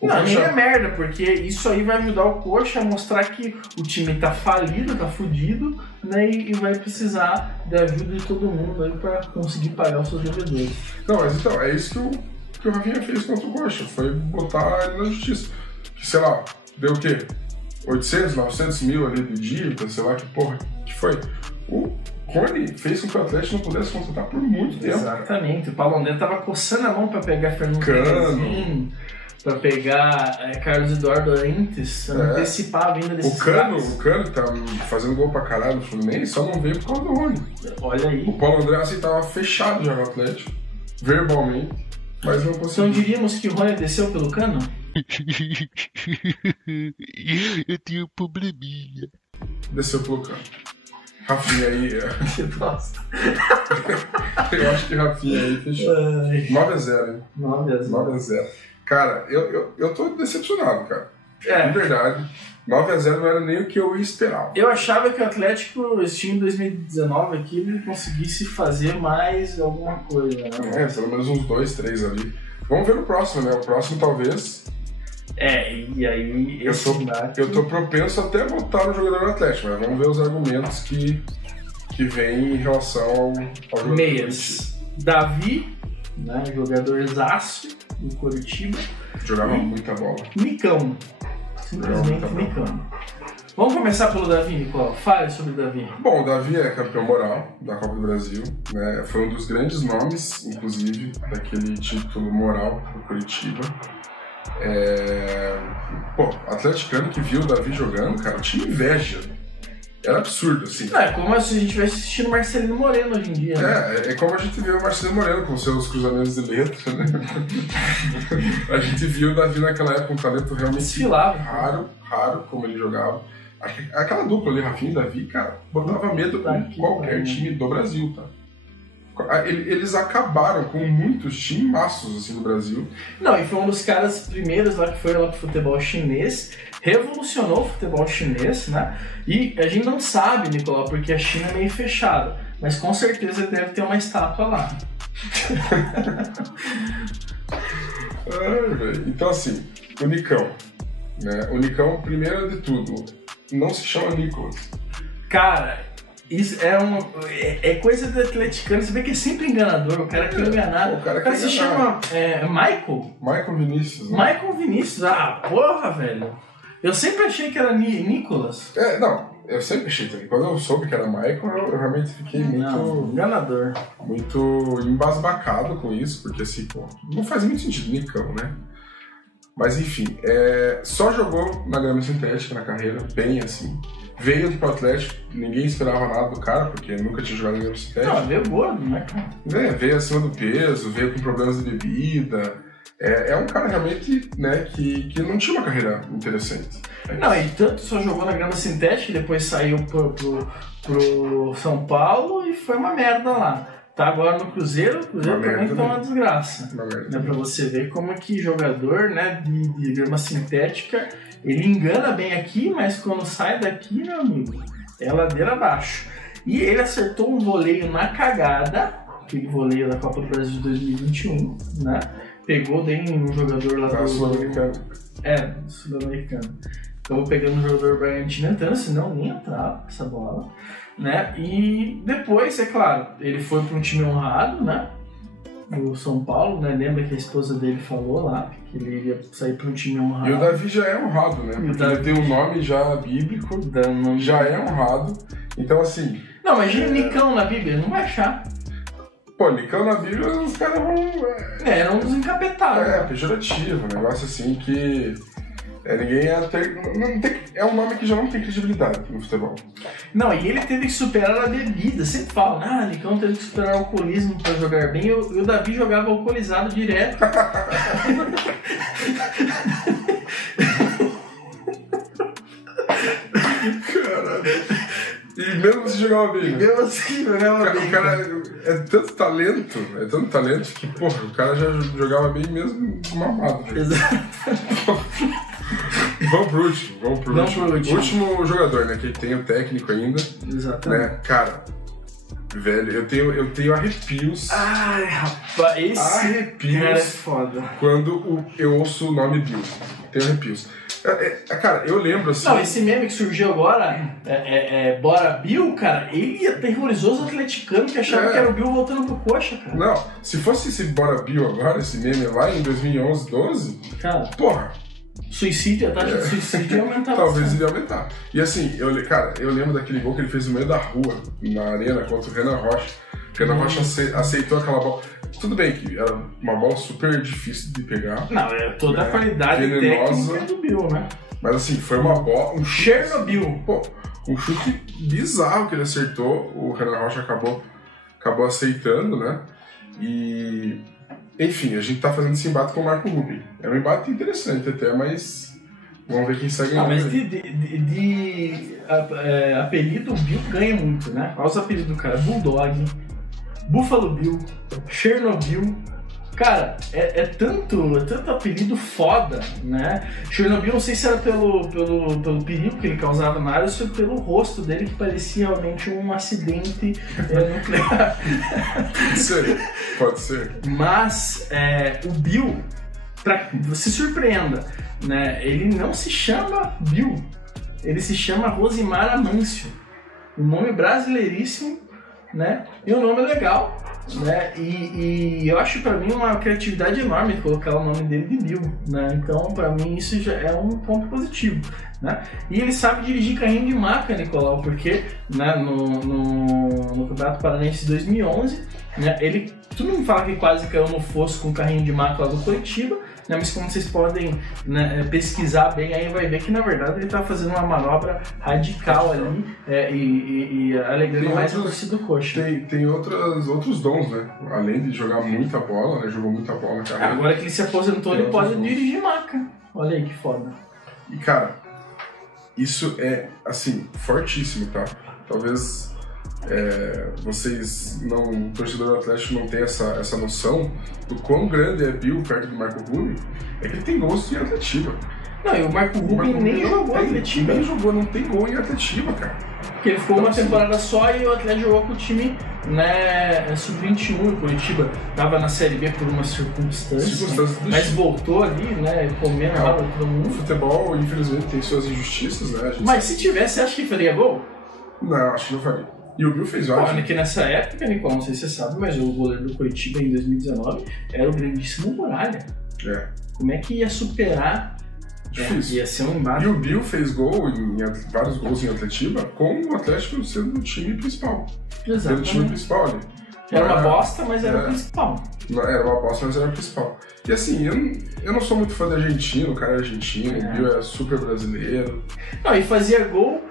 Nem é merda, porque isso aí vai ajudar o Coxa a mostrar que o time tá falido, tá fudido, né? E vai precisar da ajuda de todo mundo aí pra conseguir pagar os seus devedores. Não, mas então, é isso que o Rafinha fez contra o Coxa, foi botar ele na justiça. Que, sei lá, deu o quê? 800, 900 mil ali de dívida, sei lá que porra que foi. O Rony fez com que o Atlético não pudesse contratar por muito tempo. Exatamente. O Paulo André tava coçando a mão pra pegar Fernando Cano, pra pegar Carlos Eduardo Arantes, antecipar a vinda desses caras. O Cano tá fazendo gol pra caralho no Fluminense, só não veio por causa do Rony. Olha aí. O Paulo André assim tava fechado já no Atlético, verbalmente, mas não conseguiu. Então diríamos que o Rony desceu pelo Cano? Eu tenho um probleminha. Desceu pelo Cano. Rafinha aí. Nossa. Eu acho que Rafinha aí fechou. 9-0, hein? 9-0. Cara, eu tô decepcionado, cara. De verdade. 9-0 não era nem o que eu esperava. Eu achava que o Atlético, esse time de 2019 aqui, ele conseguisse fazer mais alguma coisa, né? Pelo menos uns 2, 3 ali. Vamos ver no próximo, né? O próximo talvez. E aí eu tô propenso até a votar no jogador do Atlético, mas vamos ver os argumentos que vem em relação ao jogador. Meias. Davi, né? Jogadorzaço do Coritiba. Jogava muita bola. Nicão. Simplesmente Nicão. Vamos começar pelo Davi, Nicolau. Fale sobre o Davi. Bom, o Davi é campeão moral da Copa do Brasil, né? Foi um dos grandes nomes, inclusive, daquele título moral do Coritiba. Atleticano que viu o Davi jogando, cara, tinha inveja. Era absurdo, assim. É como se a gente estivesse assistindo Marcelino Moreno hoje em dia. Né? É como a gente vê o Marcelino Moreno com seus cruzamentos de letra, né? A gente viu o Davi naquela época um talento realmente desfilava. Raro como ele jogava. Aquela dupla ali, Rafinha e Davi, cara, botava medo com qualquer time do Brasil, tá? Eles acabaram com muitos timaços assim, no Brasil. Não, e foi um dos caras primeiros lá que foi lá pro futebol chinês, revolucionou o futebol chinês, né? E a gente não sabe, Nicolau, porque a China é meio fechada, mas com certeza deve ter uma estátua lá. Então assim, o Nicão, né? O Nicão, primeiro de tudo, não se chama Nicolas. Cara, isso é coisa do atleticano, você vê que é sempre enganador, o cara quer enganar. O cara se chama Michael Vinícius, né? Michael Vinícius, porra, velho. Eu sempre achei que era Nicolas. Eu sempre achei também. Quando eu soube que era Michael, eu realmente fiquei muito... enganador. Muito embasbacado com isso, porque assim, pô, não faz muito sentido, Nicão, né? Mas enfim, só jogou na grama sintética na carreira, bem assim. Veio pro Atlético, ninguém esperava nada do cara, porque nunca tinha jogado na grama sintética. Não, veio gordo, né, cara? Veio acima do peso, veio com problemas de bebida. É um cara realmente, né, que não tinha uma carreira interessante. Não, e tanto só jogou na grama sintética e depois saiu pro São Paulo e foi uma merda lá. Tá agora no Cruzeiro, o Cruzeiro também tá uma desgraça. Né, pra você ver como é que jogador, né, de grama sintética, ele engana bem aqui, mas quando sai daqui, meu amigo, é ladeira abaixo. E ele acertou um voleio na cagada, aquele voleio da Copa do Brasil de 2021, né? Pegou bem um jogador lá do Sul-Americano. Sul-Americano. Acabou pegando um jogador Bragantino entrando, senão nem entrava essa bola, né? E depois, é claro, ele foi para um time honrado, né? O São Paulo, né? Lembra que a esposa dele falou lá que ele ia sair para um time honrado. E o Davi já é honrado, né? Porque ele tem um nome já bíblico, já é honrado. Então, assim... Não, mas Nicão na Bíblia, não vai achar. Pô, Nicão na Bíblia, os caras vão... era um dos encapetados. Pejorativo, um negócio assim que... ninguém ia ter... é um nome que já não tem credibilidade no futebol. Não, e ele teve que superar a bebida. Sempre fala, Nicão teve que superar o alcoolismo pra jogar bem. E o Davi jogava alcoolizado direto. Caralho. E mesmo assim jogava bem. O cara é tanto talento que, porra, o cara já jogava bem mesmo mamado. Exato. Vamos pro último. Último jogador, né? Que tem o técnico ainda. Exatamente. Né? Cara, velho, eu tenho arrepios. Ai, rapaz, esse cara é foda. Quando eu ouço o nome Bill. Tenho arrepios. Cara, eu lembro assim... Não, esse meme que surgiu agora, Bora Bill, cara, ele aterrorizou os atleticanos que achavam que era o Bill voltando pro coxa, cara. Não, se fosse esse Bora Bill agora, esse meme lá em 2011, 12, cara, porra... Suicídio, a taxa de suicídio ia aumentar. Talvez ele ia aumentar. E assim, eu lembro daquele gol que ele fez no meio da rua, na arena, contra o Renan Rocha. O Renan Rocha aceitou aquela bola. Tudo bem que era uma bola super difícil de pegar. Não, toda a qualidade técnica do Bill, né? Mas assim, foi uma bola... Chernobyl. Pô, um chute bizarro que ele acertou. O Renan Rocha acabou aceitando, né? E... Enfim, a gente tá fazendo esse embate com o Marco Ruben. É um embate interessante até, mas vamos ver quem sai ganhando. Mas de apelido, o Bill ganha muito, né? Olha os apelidos do cara: Bulldog, Buffalo Bill, Chernobyl. Cara, é tanto apelido foda, né? Chernobyl, não sei se era pelo perigo que ele causava na área ou se pelo rosto dele, que parecia realmente um acidente nuclear. Pode ser. Mas o Bill, pra que você surpreenda, né? Ele não se chama Bill, ele se chama Rosimar Amâncio. Um nome brasileiríssimo, né? E um nome legal. Né? E eu acho pra mim uma criatividade enorme colocar o nome dele de Bill, né? Então pra mim isso já é um ponto positivo, né? E ele sabe dirigir carrinho de maca, Nicolau, porque, né, no Campeonato Paranaense de 2011, né, todo mundo fala que quase caiu no fosso com o carrinho de maca lá do Curitiba, né, mas como vocês podem, né, pesquisar bem, aí vai ver que na verdade ele tá fazendo uma manobra radical ali e alegrando mais a torcida do coxa. Tem outros dons, né? Além de jogar muita bola, né? Jogou muita bola na carreira. Agora que ele se aposentou, ele pode dirigir maca. Olha aí que foda. E cara, isso é, assim, fortíssimo, tá? Talvez vocês, torcedor do Atlético, não tenham essa noção do quão grande é Bill perto do Marco Ruben. É que ele tem gols em Atletiba. Não, e o Marco Ruben nem jogou em Atletiba. Não tem gol em Atletiba, cara. Porque ele ficou uma temporada só e o Atlético jogou com o time, né, sub-21. O Curitiba estava na Série B por uma circunstância, mas voltou ali, né, comendo lá todo mundo. O futebol, infelizmente, tem suas injustiças, né? Mas se tivesse, você acha que faria gol? Não, acho que não faria. E o Bill fez vários. Olha que nessa época, Nicolau, não sei se você sabe, mas o goleiro do Coritiba em 2019 era o grandíssimo Muralha. É. Como é que ia superar? Difícil. Ia ser um embate. E o Bill fez vários gols em Atletiba com o Atlético sendo o time principal. Exatamente. Sendo o time principal ali. Era uma bosta, mas era o principal. Era uma bosta, mas era o principal. E assim, eu não sou muito fã de argentino, o cara é argentino, o Bill é super brasileiro. Não, e fazia gol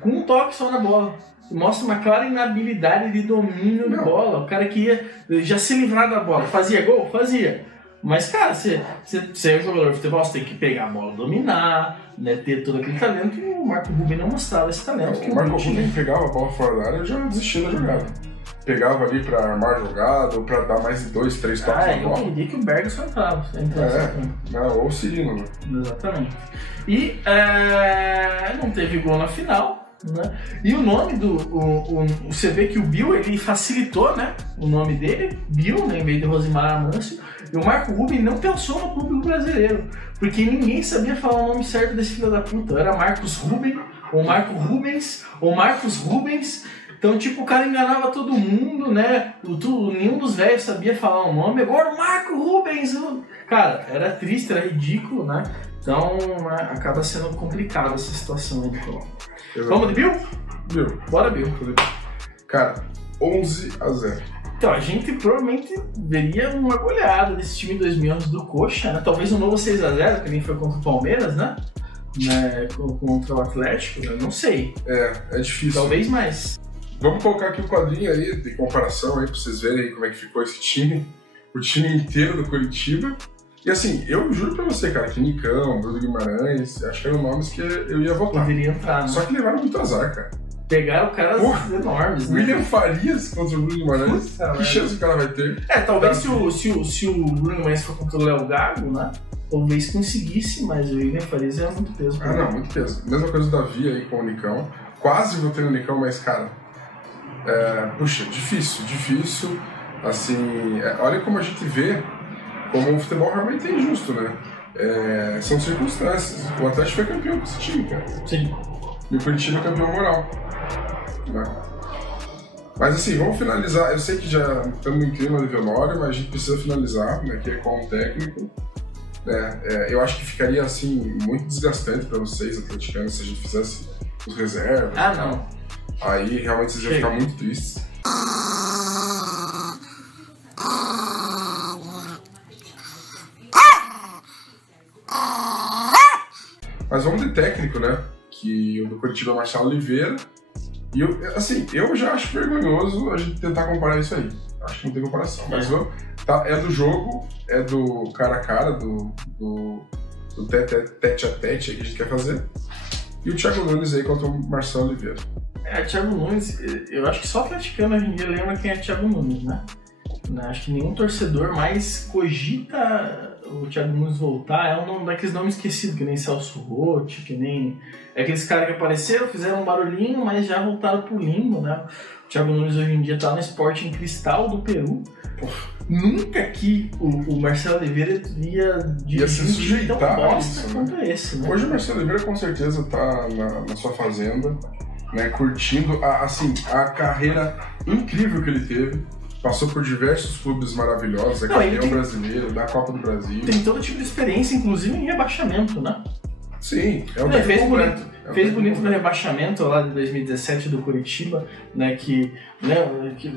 com um toque só na bola. Mostra uma clara inabilidade de domínio de bola. O cara que ia já se livrar da bola. Fazia gol? Fazia. Mas, cara, você é jogador de futebol, você tem que pegar a bola, dominar, né, ter todo aquele talento, e o Marco Ruben não mostrava esse talento. O Marco Ruben pegava a bola fora da área e já desistia da jogada. Pegava ali pra armar a jogada ou pra dar mais de 2, 3 toques na bola. Eu entendi que o Bergson entrava. Ou o Cirino, né? Exatamente. E não teve gol na final. Né? E o nome você vê que o Bill, ele facilitou, né, o nome dele, Bill, né, em vez de Rosimar Amâncio, e o Marco Ruben não pensou no público brasileiro, porque ninguém sabia falar o nome certo desse filho da puta. Era Marcos Ruben, ou Marco Rubens, ou Marcos Rubens. Então, tipo, o cara enganava todo mundo, né? Nenhum dos velhos sabia falar o nome. Agora o Marco Rubens. Cara, era triste, era ridículo, né? Então, acaba sendo complicada essa situação aí, Nicolau. Vamos de Bill? Bill. Bora, Bill. Cara, 11-0. Então, a gente provavelmente veria uma goleada desse time 2011 do Coxa, né? Talvez um novo 6-0, que nem foi contra o Palmeiras, né? Contra o Atlético, né? Não sei. É difícil. Talvez mais. Vamos colocar aqui o quadrinho aí de comparação aí pra vocês verem aí como é que ficou esse time. O time inteiro do Coritiba. E assim, eu juro pra você, cara, que Nicão, Bruno Guimarães, acho que eram nomes que eu ia votar. Poderia entrar, né? Só que levaram muito azar, cara. Pegaram caras enormes, né? William Farias contra o Bruno Guimarães. Que chance o cara vai ter? Talvez se o Bruno Guimarães for contra o Léo Gago, né? Talvez conseguisse, mas o William Farias é muito peso. Não, muito peso. Mesma coisa do Davi aí com o Nicão. Quase votei no Nicão, mas, cara... puxa, difícil. Assim, olha como a gente vê como o futebol realmente é injusto, né? São circunstâncias. O Atlético foi campeão com esse time, cara. Sim. E o Curitiba é campeão moral. Né? Mas assim, vamos finalizar. Eu sei que já estamos em clima de velório, mas a gente precisa finalizar, né? Que é com o técnico. Eu acho que ficaria assim muito desgastante para vocês, atleticanos, se a gente fizesse os reservas. Não. Aí realmente vocês iam ficar muito tristes. Mas vamos de técnico, né? Que o do Coritiba é Marcelo Oliveira. E eu já acho vergonhoso a gente tentar comparar isso aí. Acho que não tem comparação. Mas é do jogo, é do cara a cara, do tete a tete que a gente quer fazer. E o Thiago Nunes aí contra o Marcelo Oliveira. Thiago Nunes, eu acho que só o atleticano hoje em dia lembra quem é Thiago Nunes, né? Acho que nenhum torcedor mais cogita o Thiago Nunes voltar. É um daqueles nomes esquecidos, que nem Celso Rotti, que nem... aqueles caras que apareceram, fizeram um barulhinho, mas já voltaram pro limbo, né? O Thiago Nunes hoje em dia tá no Sporting Cristal do Peru. Nunca que o Marcelo Oliveira ia se sujeitar tão bosta isso, quanto né? esse, né? Hoje o Marcelo Oliveira com certeza tá na sua fazenda, né, curtindo a carreira incrível que ele teve. Passou por diversos clubes maravilhosos, campeão brasileiro, da Copa do Brasil. Tem todo tipo de experiência, inclusive em rebaixamento, né? Sim, fez bonito no rebaixamento lá de 2017 do Coritiba, né? Que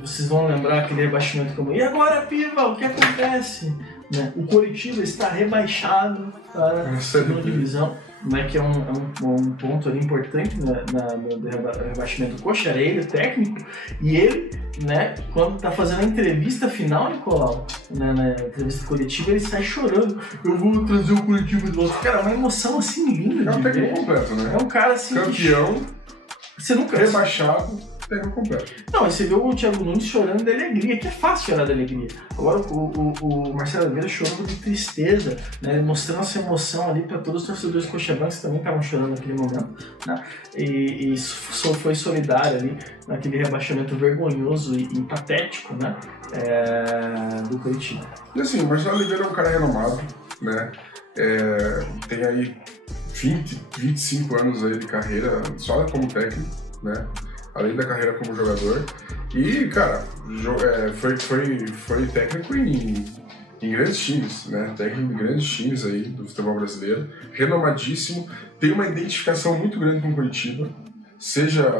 vocês vão lembrar aquele rebaixamento como... E agora, Piva, o que acontece? Né? O Coritiba está rebaixado para a segunda divisão, né, que é um ponto ali importante, né, no rebaixamento do Coxa. Era ele, o técnico, e ele, né, quando tá fazendo a entrevista final, Nicolau, né, na entrevista coletiva, ele sai chorando. Eu vou trazer o Coritiba de volta. Cara, uma emoção assim linda. É um técnico completo, né? É um cara assim... campeão, você nunca... rebaixado, técnico completo. Não, você vê o Thiago Nunes chorando de alegria, que é fácil chorar de alegria. Agora o Marcelo Oliveira chorando de tristeza, né, mostrando essa emoção ali para todos os torcedores coxabancos que também estavam chorando naquele momento, né, e foi solidário ali naquele rebaixamento vergonhoso e patético, né, do Coritiba. E assim, o Marcelo Oliveira é um cara renomado, né, tem aí 25 anos aí de carreira só como técnico, né. além da carreira como jogador. E, cara, foi técnico em grandes times, né? Técnico em grandes times aí do futebol brasileiro, renomadíssimo, tem uma identificação muito grande com o Curitiba, seja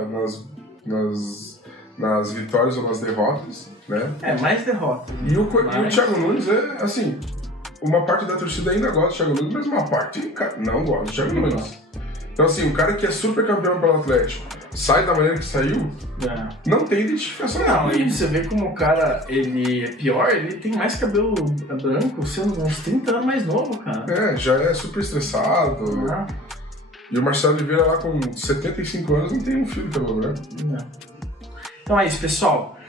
nas vitórias ou nas derrotas, né? Mais derrotas. E o Thiago Nunes é, assim, uma parte da torcida ainda gosta do Thiago Nunes, mas uma parte não gosta do Thiago Nunes. Então, assim, um cara que é super campeão pelo Atlético, sai da maneira que saiu, não tem identificação. Não, e você vê como o cara, ele é pior, ele tem mais cabelo branco, sendo uns 30 anos mais novo, cara. Já é super estressado. E o Marcelo Oliveira lá com 75 anos não tem um filho pelo branco. Então é isso, pessoal.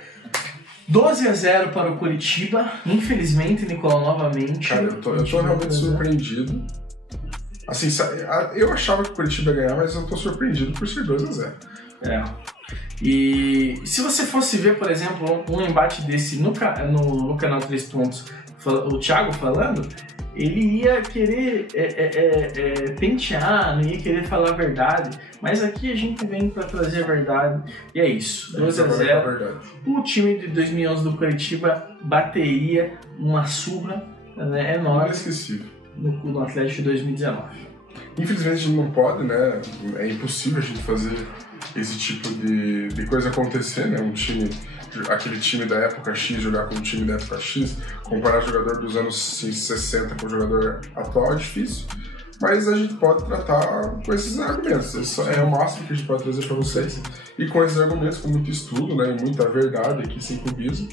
12-0 para o Curitiba. Infelizmente, Nicolau, novamente. Cara, eu tô realmente surpreendido. Assim, eu achava que o Curitiba ia ganhar, mas eu tô surpreendido por ser 2-0. E se você fosse ver, por exemplo, um embate desse no canal 3 Pontos, o Thiago falando, ele ia querer pentear, não ia querer falar a verdade, mas aqui a gente vem para trazer a verdade, e é isso, 2-0. O time de 2011 do Curitiba bateria uma surra, né, enorme. Inesquecível. No Atlético de 2019. Infelizmente a gente não pode, né? É impossível a gente fazer esse tipo de coisa acontecer, né? Aquele time da época X jogar com o time da época X, comparar jogador dos anos 60 com o jogador atual é difícil. Mas a gente pode tratar com esses argumentos. Isso é o máximo que a gente pode trazer para vocês. E com esses argumentos, com muito estudo, né? E muita verdade aqui, sem clubismo,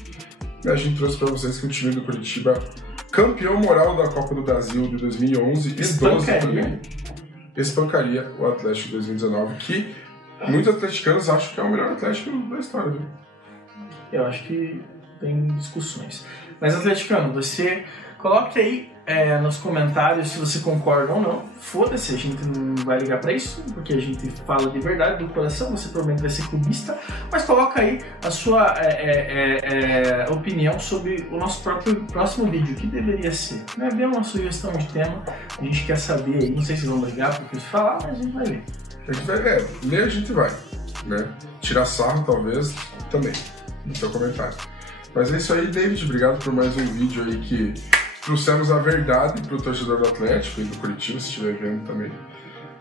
a gente trouxe para vocês que o time do Curitiba, campeão moral da Copa do Brasil de 2011 e 2012 também, espancaria o Atlético de 2019, que muitos atleticanos acham que é o melhor Atlético da história. Viu? Eu acho que tem discussões. Mas, atleticano, você coloque aí nos comentários se você concorda ou não. Foda-se, a gente não vai ligar pra isso, porque a gente fala de verdade, do coração, você provavelmente vai ser clubista, mas coloca aí a sua opinião sobre o nosso próximo vídeo, o que deveria ser. Dê uma sugestão de tema, a gente quer saber aí, não sei se vão ligar porque isso falar, mas a gente vai ver. A gente vai ler, a gente vai, né? Tirar sarro, talvez, também, no seu comentário. Mas é isso aí, David, obrigado por mais um vídeo aí que trouxemos a verdade para o torcedor do Atlético e do Curitiba, se estiver vendo também.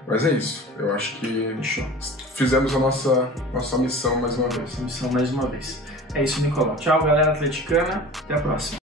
Mas é isso, eu acho que fizemos a nossa missão mais uma vez. É isso, Nicolau. Tchau, galera atleticana, até a próxima.